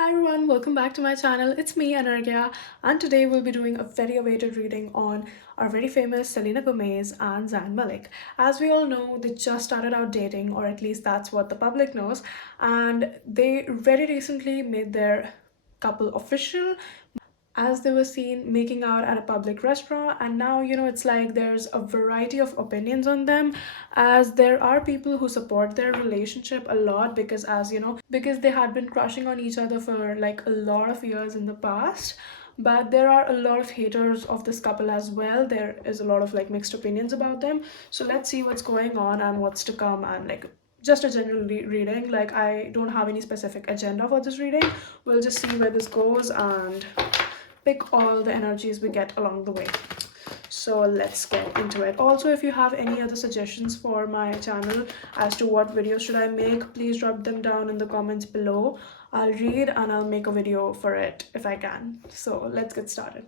Hi everyone, welcome back to my channel. It's me, Anarghya, and today we'll be doing a very awaited reading on our very famous Selena Gomez and Zayn Malik. As we all know, they just started out dating, or at least that's what the public knows, and they very recently made their couple official as they were seen making out at a public restaurant. And now it's like there's a variety of opinions on them, as there are people who support their relationship a lot because, as you know, because they had been crushing on each other for like a lot of years in the past. But there are a lot of haters of this couple as well. There is a lot of like mixed opinions about them, so let's see what's going on and what's to come. And like, just a general reading, like I don't have any specific agenda for this reading. We'll just see where this goes and pick all the energies we get along the way. So let's get into it. Also, if you have any other suggestions for my channel as to what videos should I make, please drop them down in the comments below. I'll read and I'll make a video for it if I can. So let's get started.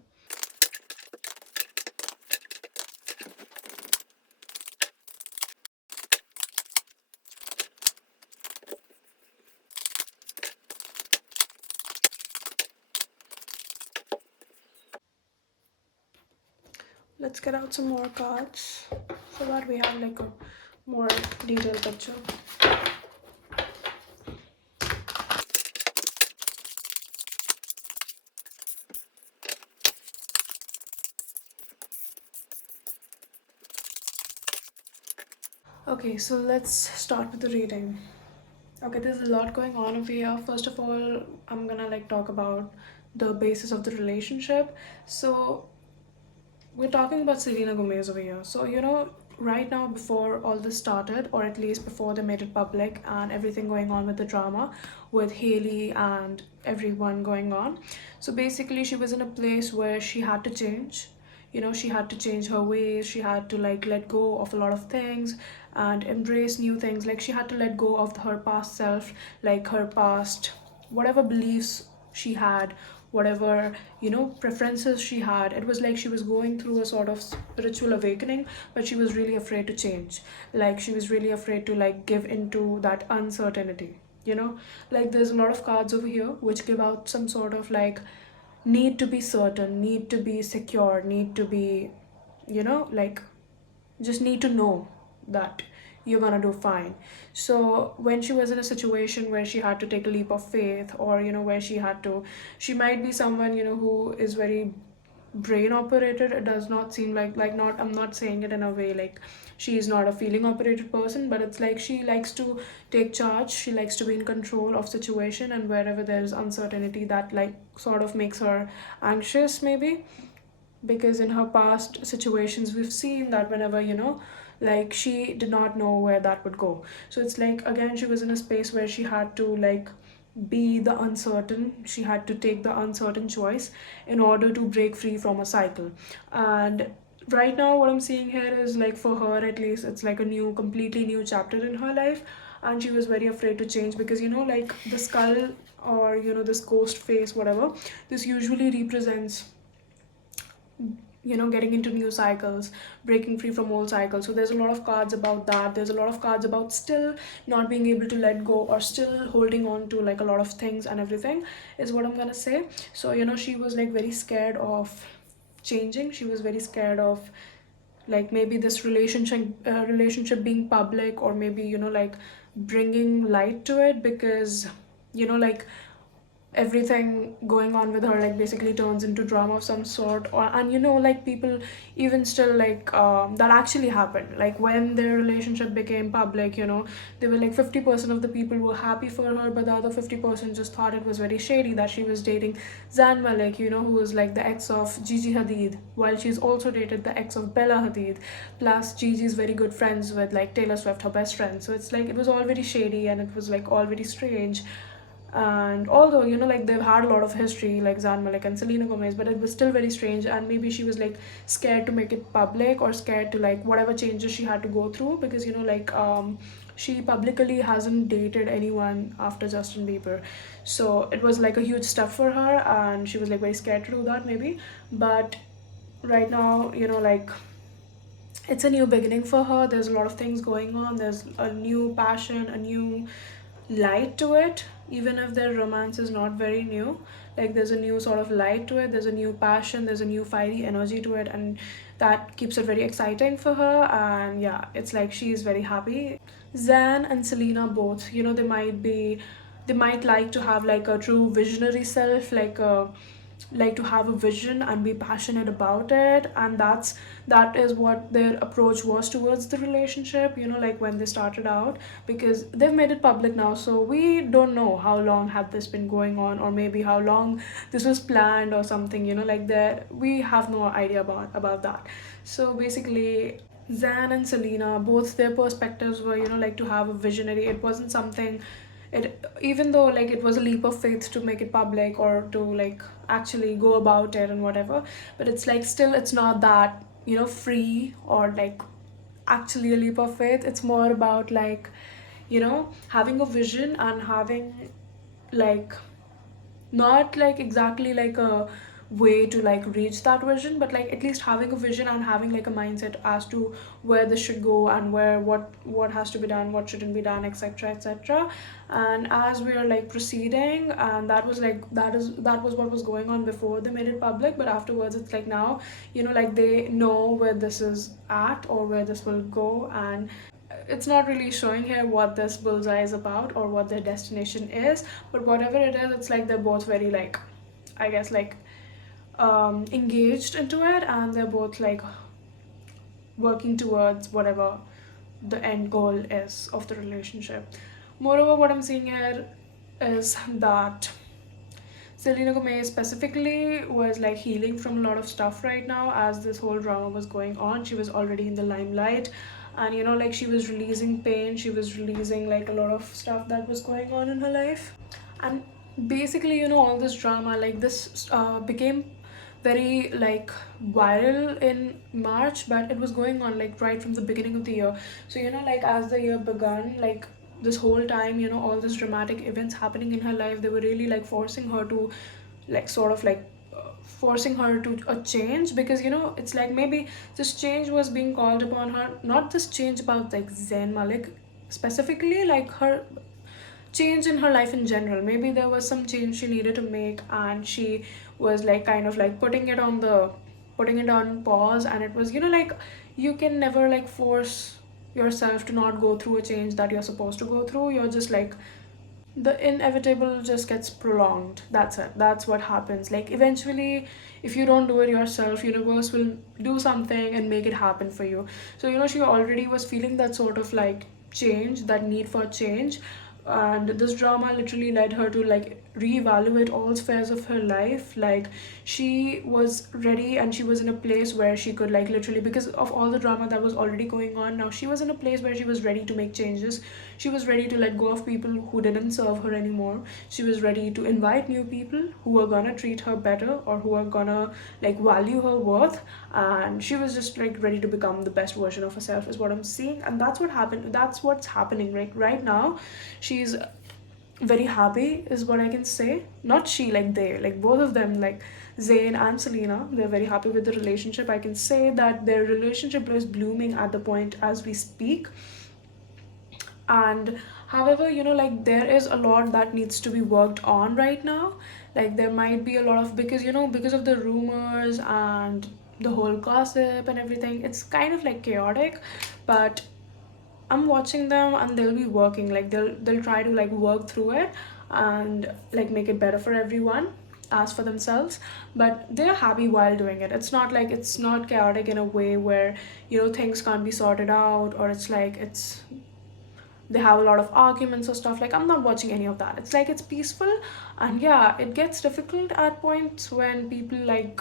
Let's get out some more cards so that we have like a more detailed picture. Okay, so let's start with the reading. Okay, there's a lot going on over here. First of all, I'm gonna like talk about the basis of the relationship. So we're talking about Selena Gomez over here. So, right now, before all this started, or at least before they made it public and everything going on with the drama with Haley and everyone going on. So, basically, she was in a place where she had to change. She had to change her ways. She had to like let go of a lot of things and embrace new things. Like, she had to let go of her past self, like her past, whatever beliefs she had, whatever preferences she had. It was like she was going through a sort of spiritual awakening, but she was really afraid to change. Like, she was really afraid to like give into that uncertainty. Like, there's a lot of cards over here which give out some sort of like need to be certain, need to be secure, need to be, like, just need to know that you're gonna do fine. So when she was in a situation where she had to take a leap of faith, or where she might be someone who is very brain operated. It does not seem like not, I'm not saying it in a way like she is not a feeling operated person, but it's like she likes to take charge, she likes to be in control of situation, and wherever there's uncertainty, that like sort of makes her anxious maybe. Because in her past situations we've seen that whenever like she did not know where that would go. So it's like, again, she was in a space where she had to like be the uncertain, she had to take the uncertain choice in order to break free from a cycle. And right now what I'm seeing here is like, for her at least, it's like a new, completely new chapter in her life. And she was very afraid to change because like the skull, or this ghost face, whatever, this usually represents getting into new cycles, breaking free from old cycles. So there's a lot of cards about that. There's a lot of cards about still not being able to let go, or still holding on to like a lot of things and everything, is what I'm gonna say. So she was like very scared of changing. She was very scared of like maybe this relationship being public, or maybe like bringing light to it, because like everything going on with her like basically turns into drama of some sort. Or and like people even still like that actually happened. Like when their relationship became public, they were like 50% of the people were happy for her, but the other 50% just thought it was very shady that she was dating Zayn Malik, who was like the ex of Gigi Hadid, while she's also dated the ex of Bella Hadid. Plus Gigi is very good friends with like Taylor Swift, her best friend. So it's like it was all very shady, and it was like all very strange. And although like they've had a lot of history, like Zayn Malik and Selena Gomez, but it was still very strange. And maybe she was like scared to make it public, or scared to like whatever changes she had to go through, because like she publicly hasn't dated anyone after Justin Bieber. So it was like a huge step for her, and she was like very scared to do that maybe. But right now, like, it's a new beginning for her. There's a lot of things going on. There's a new passion, a new light to it. even if their romance is not very new. Like there's a new sort of light to it, there's a new passion, there's a new fiery energy to it, and that keeps it very exciting for her. And yeah, it's like she's very happy. Zan and Selena both, they might like to have like a true visionary self, like to have a vision and be passionate about it, and that is what their approach was towards the relationship, like when they started out, because they've made it public now, so we don't know how long had this been going on, or maybe how long this was planned or something, like that we have no idea about that. So basically, Zan and Selena, both their perspectives were, like to have a visionary. It wasn't something, it, even though like it was a leap of faith to make it public or to like actually go about it and whatever, but it's like still it's not that, free or like actually a leap of faith. It's more about like, having a vision and having like not like exactly like a way to like reach that vision, but like at least having a vision and having like a mindset as to where this should go and where what has to be done, what shouldn't be done, etc, etc. And as we are like proceeding, and that was what was going on before they made it public, but afterwards it's like now, like they know where this is at or where this will go. And it's not really showing here what this bullseye is about or what their destination is, but whatever it is, it's like they're both very like, I guess like engaged into it, and they're both like working towards whatever the end goal is of the relationship. Moreover, what I'm seeing here is that Selena Gomez specifically was like healing from a lot of stuff right now as this whole drama was going on. She was already in the limelight, and like she was releasing pain, she was releasing like a lot of stuff that was going on in her life. And basically, all this drama, like this became very like viral in March, but it was going on like right from the beginning of the year. So like as the year begun, like this whole time, all these dramatic events happening in her life, they were really like forcing her to like sort of like forcing her to a change, because it's like maybe this change was being called upon her, not this change about like Zayn Malik specifically, like her change in her life in general. Maybe there was some change she needed to make, and she was like kind of like putting it on pause. And it was, like you can never like force yourself to not go through a change that you're supposed to go through. You're just like, the inevitable just gets prolonged. That's it, that's what happens. Like eventually, if you don't do it yourself, universe will do something and make it happen for you. So she already was feeling that sort of like change, that need for change, and this drama literally led her to like reevaluate all spheres of her life. Like she was ready, and she was in a place where she could like literally, because of all the drama that was already going on, now she was in a place where she was ready to make changes. She was ready to let go of people who didn't serve her anymore. She was ready to invite new people who were gonna treat her better, or who are gonna like value her worth. And she was just like ready to become the best version of herself, is what I'm seeing. And that's what happened, that's what's happening right now. She's very happy, is what I can say. Not she, like they, like both of them, like Zayn and Selena, they're very happy with the relationship. I can say that their relationship is blooming at the point as we speak. And however, like there is a lot that needs to be worked on right now. Like there might be a lot of, because because of the rumors and the whole gossip and everything, it's kind of like chaotic. But I'm watching them, and they'll be working, like they'll try to like work through it and like make it better for everyone as for themselves. But they're happy while doing it. It's not like, it's not chaotic in a way where things can't be sorted out, or it's like it's they have a lot of arguments or stuff. Like I'm not watching any of that. It's like it's peaceful. And yeah, it gets difficult at points when people like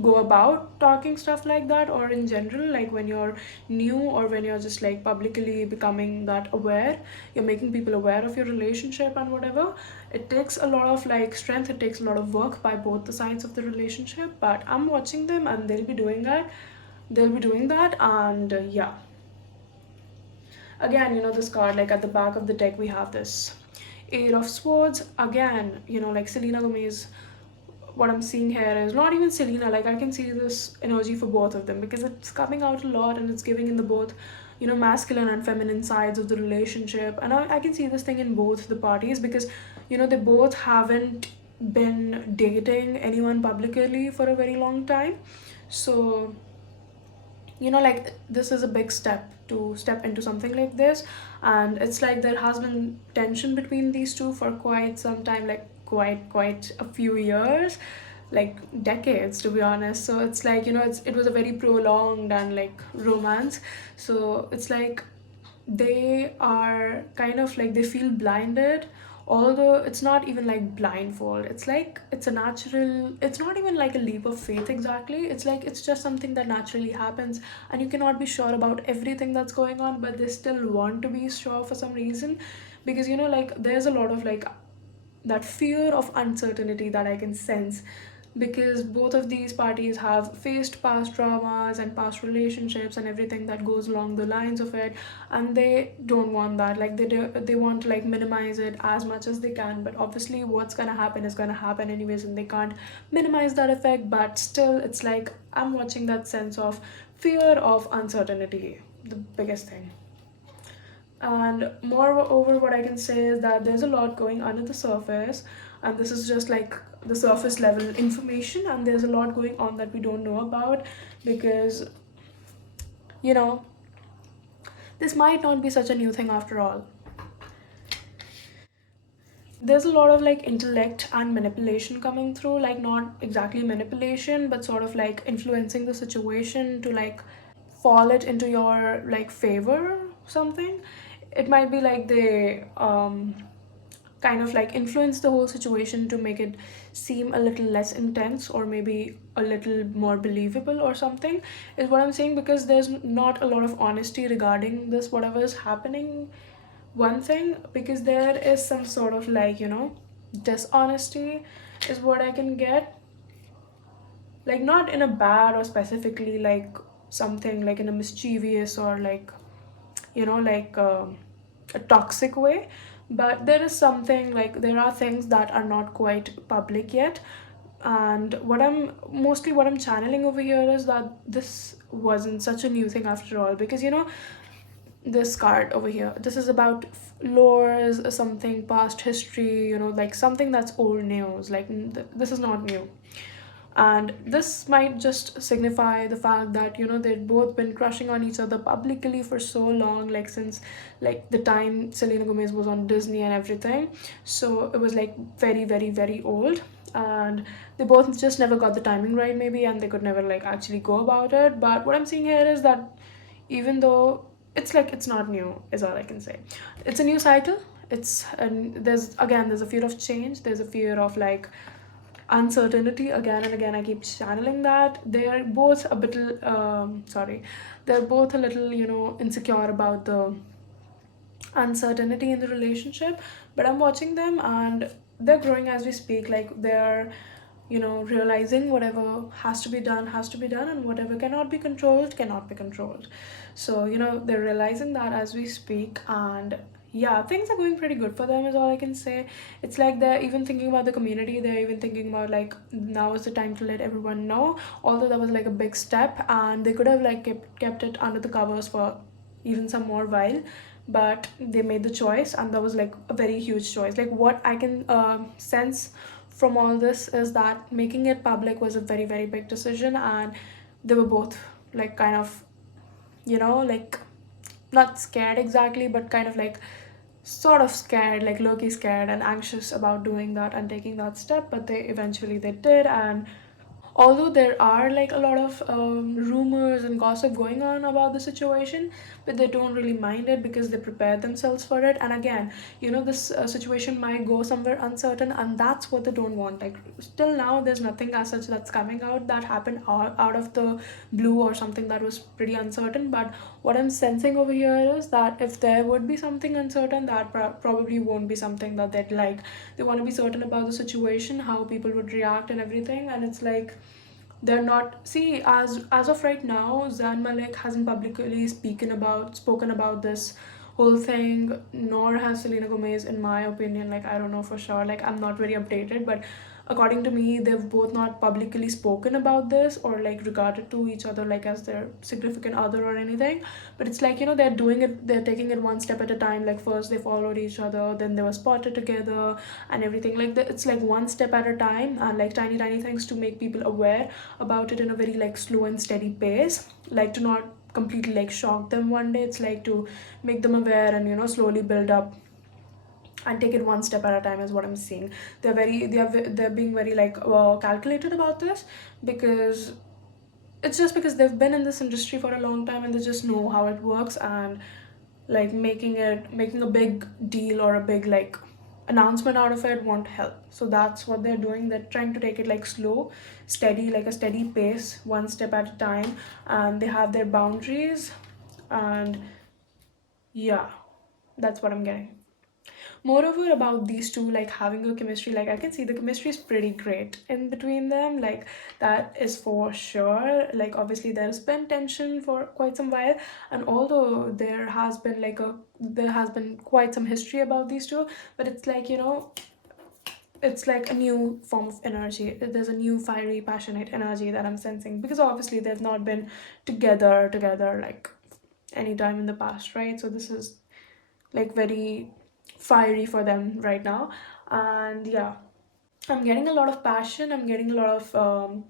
go about talking stuff like that, or in general, like when you're new, or when you're just like publicly becoming that aware, you're making people aware of your relationship and whatever. It takes a lot of like strength, it takes a lot of work by both the sides of the relationship. But I'm watching them, and they'll be doing that. And yeah, again, this card, like at the back of the deck, we have this Eight of Swords. Again, like Selena Gomez, what I'm seeing here is not even Selena, like I can see this energy for both of them, because it's coming out a lot, and it's giving in the both masculine and feminine sides of the relationship. And I can see this thing in both the parties, because they both haven't been dating anyone publicly for a very long time. So like, this is a big step to step into something like this. And it's like there has been tension between these two for quite some time, like quite a few years, like decades, to be honest. So it's like, it was a very prolonged and like romance. So it's like they are kind of like, they feel blinded, although it's not even like blindfold. It's like, it's a natural, it's not even like a leap of faith exactly. It's like, it's just something that naturally happens, and you cannot be sure about everything that's going on, but they still want to be sure for some reason. Because like, there's a lot of like that fear of uncertainty that I can sense, because both of these parties have faced past traumas and past relationships and everything that goes along the lines of it, and they don't want that. Like, they want to like minimize it as much as they can, but obviously what's gonna happen is gonna happen anyways, and they can't minimize that effect. But still, it's like, I'm watching that sense of fear of uncertainty, the biggest thing. And moreover, what I can say is that there's a lot going under the surface, and this is just like the surface level information, and there's a lot going on that we don't know about, because you know this might not be such a new thing after all. There's a lot of like intellect and manipulation coming through, like not exactly manipulation, but sort of like influencing the situation to like fall it into your like favor, something. It might be like they kind of like influence the whole situation to make it seem a little less intense, or maybe a little more believable or something, is what I'm saying. Because there's not a lot of honesty regarding this, whatever is happening. One thing, because there is some sort of like, dishonesty is what I can get. Like, not in a bad or specifically like something like in a mischievous or like, like a toxic way, but there is something like, there are things that are not quite public yet. And what I'm channeling over here is that this wasn't such a new thing after all, because this card over here, this is about lores, something past history, like something that's old news. Like, this is not new. And this might just signify the fact that they've both been crushing on each other publicly for so long, like since like the time Selena Gomez was on Disney and everything. So it was like very very very old, and they both just never got the timing right maybe, and they could never like actually go about it. But what I'm seeing here is that even though it's like, it's not new is all I can say. It's a new cycle. It's, and there's a fear of change, there's a fear of like uncertainty. Again and again I keep channeling that. They're both a bit sorry, they're both a little insecure about the uncertainty in the relationship. But I'm watching them, and they're growing as we speak. Like, they're realizing whatever has to be done has to be done, and whatever cannot be controlled cannot be controlled. So they're realizing that as we speak. And yeah, things are going pretty good for them is all I can say. It's like they're even thinking about the community. They're even thinking about like, now is the time to let everyone know. Although that was like a big step, and they could have like kept it under the covers for even some more while, but they made the choice, and that was like a very huge choice. Like, what I can sense from all this is that making it public was a very very big decision, and they were both like kind of like, not scared exactly, but kind of like sort of scared, like low-key scared and anxious about doing that and taking that step. But they did. And although there are like a lot of rumors and gossip going on about the situation, but they don't really mind it because they prepared themselves for it. And again, this situation might go somewhere uncertain, and that's what they don't want. Like, still now there's nothing as such that's coming out that happened out of the blue or something that was pretty uncertain. But what I'm sensing over here is that if there would be something uncertain, that probably won't be something that they'd like. They want to be certain about the situation, how people would react and everything. And it's like, they're not, see, as of right now, Zayn Malik hasn't publicly spoken about this whole thing, nor has Selena Gomez, in my opinion. Like, I don't know for sure. Like, I'm not very updated, but according to me, they've both not publicly spoken about this or like regarded to each other like as their significant other or anything. But it's like, they're doing it, they're taking it one step at a time. Like, first they followed each other, then they were spotted together and everything. Like, it's like one step at a time, and like tiny, tiny things to make people aware about it in a very like slow and steady pace. Like, to not completely like shock them one day. It's like to make them aware and slowly build up and take it one step at a time is what I'm seeing. They're being very like calculated about this, because it's just because they've been in this industry for a long time and they just know how it works, and like making a big deal or a big like announcement out of it won't help. So that's what they're doing. They're trying to take it like slow, steady, like a steady pace, one step at a time, and they have their boundaries. And yeah, that's what I'm getting. Moreover, about these two like having a chemistry, like I can see the chemistry is pretty great in between them. Like, that is for sure. Like, obviously there's been tension for quite some while, and although there has been quite some history about these two, but it's like, it's like a new form of energy. There's a new fiery, passionate energy that I'm sensing, because obviously they've not been together like any time in the past, right? So this is like very fiery for them right now. And yeah, I'm getting a lot of passion, I'm getting a lot of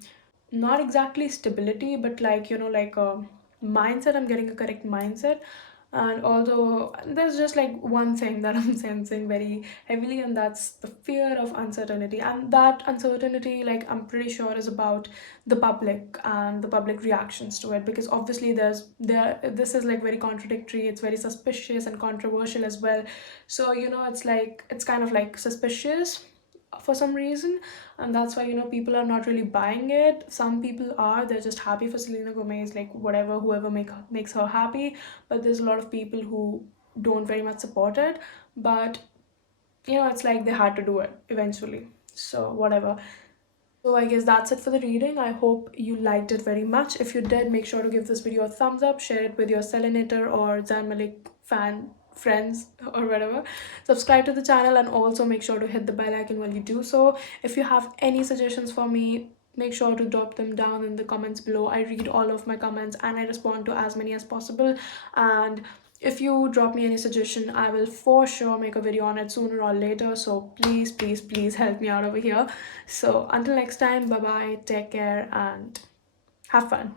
not exactly stability, but like like a mindset. I'm getting a correct mindset. And although there's just like one thing that I'm sensing very heavily, and that's the fear of uncertainty. And that uncertainty, like, I'm pretty sure is about the public and the public reactions to it, because obviously this is like very contradictory, it's very suspicious and controversial as well. So it's like, it's kind of like suspicious for some reason, and that's why people are not really buying it. Some people are, they're just happy for Selena Gomez, like whatever, whoever makes her happy. But there's a lot of people who don't very much support it. But it's like they had to do it eventually, so whatever. So I guess that's it for the reading. I hope you liked it very much. If you did, make sure to give this video a thumbs up, share it with your Selenator or Zayn Malik fan friends or whatever. Subscribe to the channel, and also make sure to hit the bell icon while you do so. If you have any suggestions for me, make sure to drop them down in the comments below. I read all of my comments and I respond to as many as possible. And if you drop me any suggestion, I will for sure make a video on it sooner or later. So please, please, please help me out over here. So until next time, bye bye, take care, and have fun.